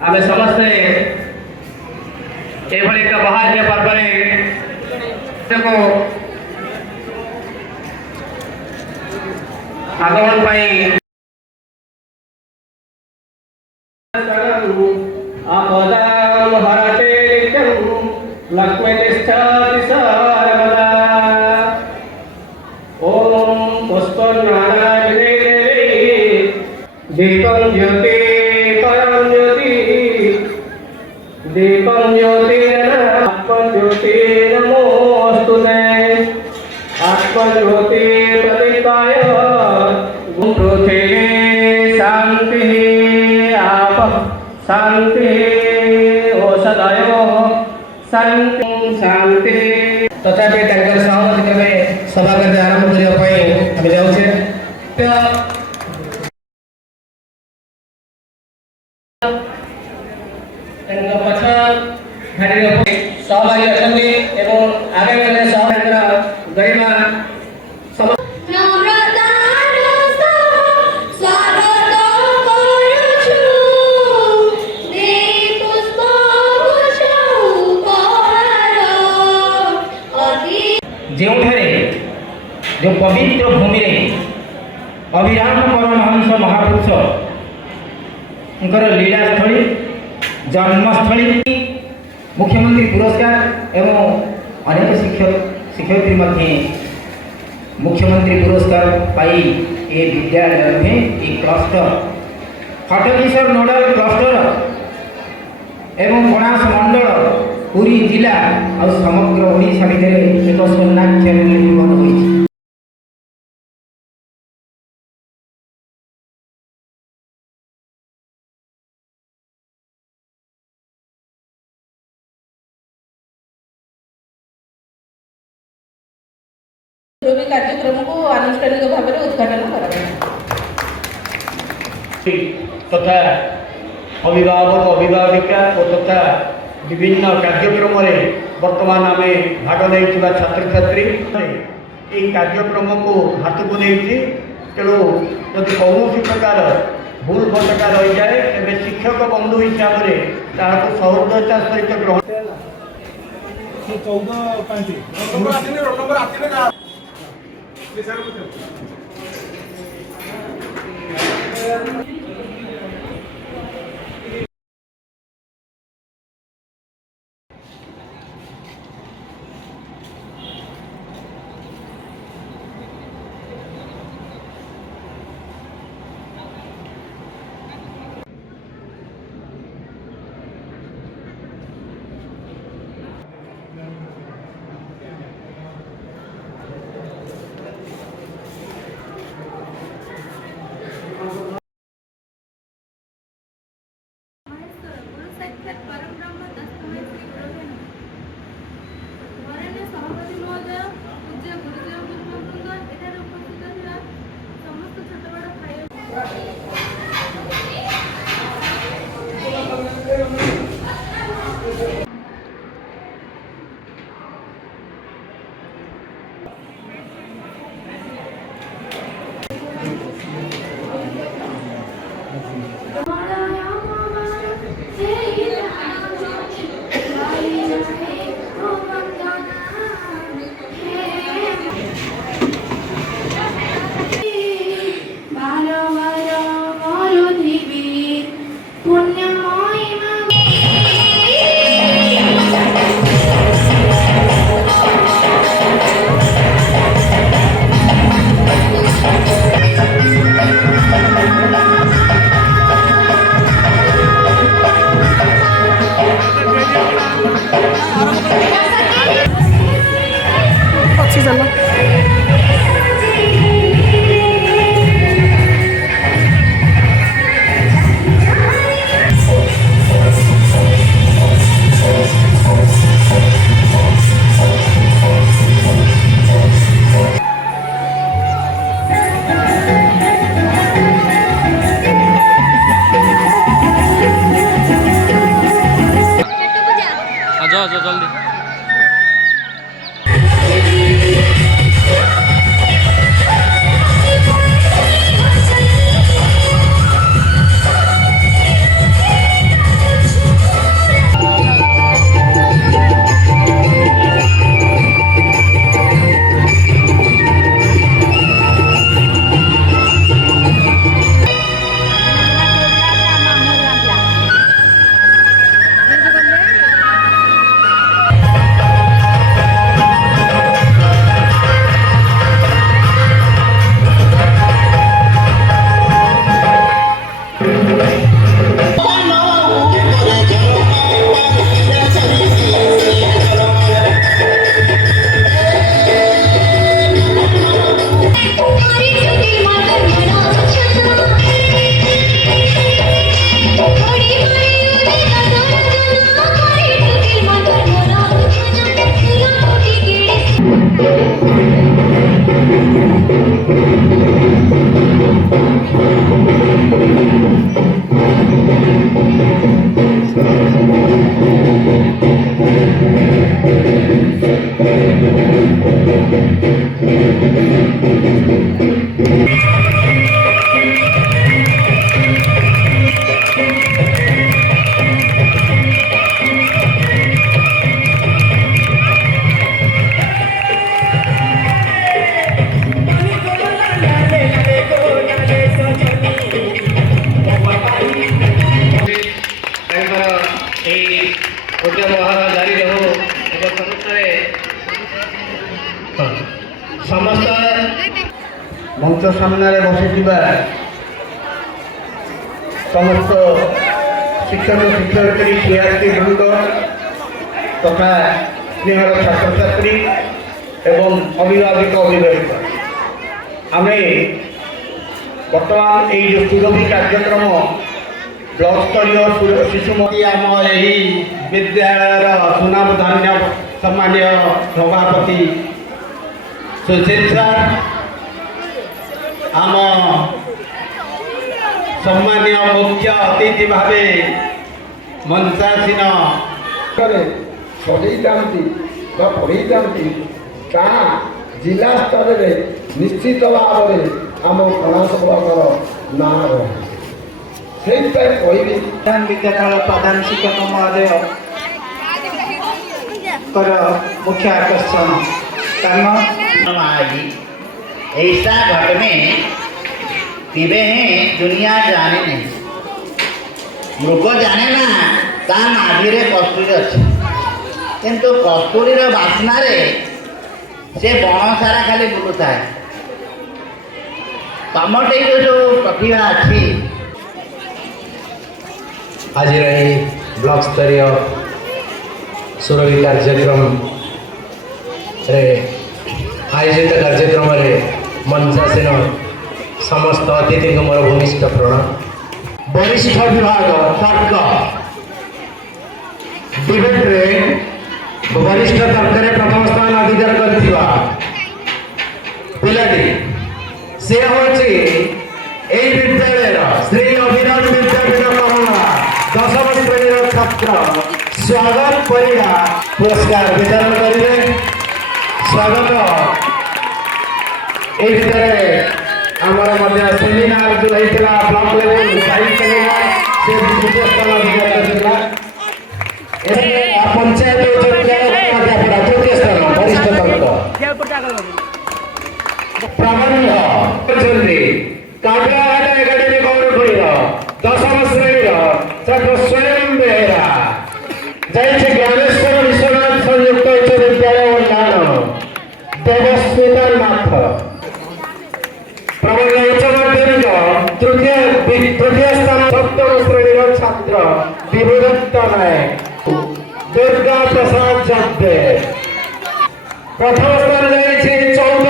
आम समस्ते एभली एक महान पर्व आगमन लक्ष्मी तिष्ठति सर्वदा। ओम पुष्पनारायणे दीपं ज्योति परं ज्योति दीपं ज्योति आत्मज्योति नमोस्तुते आत्मज्योति प्रदीप्ताय पृथिवी शांति आप शांति औषधयो शांति शांति। तथापि सहमति क्रमे सभा कार्य आरंभ करने जाऊे सहभागी अच्छा आगामी सहभागी गरिमा जो पवित्र भूमि अभिराम परमहंस महापुरुष लीलास्थली जन्मस्थली मुख्यमंत्री पुरस्कार एवं अनेक शिक्षयित्री मुख्यमंत्री पुरस्कार पाई ए विद्यालय में एक क्लस्टर खटकिशोर नोडल क्लस्टर एवं कणास मंडल पुरी जिला और समग्र ओडिशा भितर एक स्वर्णाक्षर लिपिबद्ध होइछि। कार्यक्रम को आनुष्ठानिक भाव में उद्घाटन तथा अभिभावक अभिभाविका और तथा विभिन्न कार्यक्रम वर्तमान आम भाग नहीं छात्र छात्री कार्यक्रम को हाथ को नहीं तेणु जदि कौन प्रकार भूल भटका रही जाए तेज शिक्षक बंधु हिसाब से सहृदयता सहित ग्रहण ସାମ୍ନାରେ ବସିଥିବା ସମସ୍ତ ଶିକ୍ଷକ ଶିକ୍ଷୟିତ୍ରୀ ଶିକ୍ଷାର୍ଥୀ ବୃନ୍ଦ ତଥା ସ୍ନେହର ଛାତ୍ରଛାତ୍ରୀ ଏବଂ ଅଭିଭାବକ ଅଭିଭାବିକା ଆମେ ବର୍ତ୍ତମାନ ଏଇ ଯେଉଁ ସୁରଭି କାର୍ଯ୍ୟକ୍ରମ ବ୍ଲକ ସ୍ତରୀୟ ଶିଶୁମତି ଆମ ଏହି ବିଦ୍ୟାଳୟର ସୁନାମ ଧନ୍ୟ ସମ୍ମାନୀୟ ସଭାପତି ସୁଶୀଲ ସାର୍, ଆମ ସମ୍ମାନୀୟ ମୁଖ୍ୟ ଅତିଥି ଭାବେ ମଞ୍ଚାସୀନ ସଜେଇଥାନ୍ତି ବା ପଢ଼େଇଥାନ୍ତି ତାହା ଜିଲ୍ଲା ସ୍ତରରେ ନିଶ୍ଚିତ ଭାବରେ ଆମ କଣାସ ବ୍ଲକର ନାଁ ରହେ। ସେଇଥିପାଇଁ କହିବି प्रधान विद्यालय प्रधान शिक्षक महोदय मुख्य आकर्षण कारण महाराजी ऐसा घट में पीबे हैं दुनिया जाने नहीं लोक जाने ना ता नाभिरे कस्तूरी अच्छे किंतु कस्तूरीर बास्नारे से बण सारा खाली बुलुता है तमटे जो प्रतिभा अच्छी आज ब्लॉक स्तरीय सुरभि कार्यक्रम रे आयोजित कार्यक्रम रे मंचासीन समस्त अतिथि को मोर भूमिष्ठ प्रणाम। वरिष्ठ विभाग तर्क डिबेट रे वरिष्ठ तर्क रे प्रथम स्थान अधिकार करथिबा पिलाटी से होची एई विद्यालय श्री अभिनव विद्यापीठ करणा दशम श्रेणी छात्र स्वागत परिड़ा पुरस्कार वितरण करेंगे। स्वागत ये भितर आमर सेमिनार जो होता ब्लॉक लेवल साइंस सेमिनार से द्वितीय स्थान अधिकार करथिला। पंचायत तृतीय स्थान वरिष्ठ तर्क प्रबंध काटियाघाट एकाडेमी गौरपुरी दशम श्रेणी छात्र स्वयं बेहरा जाइए ज्ञानेश्वर विश्वनाथ संयुक्त उच्च विद्यालय उन्नान देवस्मिता नाथ प्रबंध उच्च माध्यमिक तृतीय स्थान सप्तम श्रेणी छात्र विभुदत्त नायक दुर्गा प्रसाद जब्बे प्रथम स्थान जाइए 14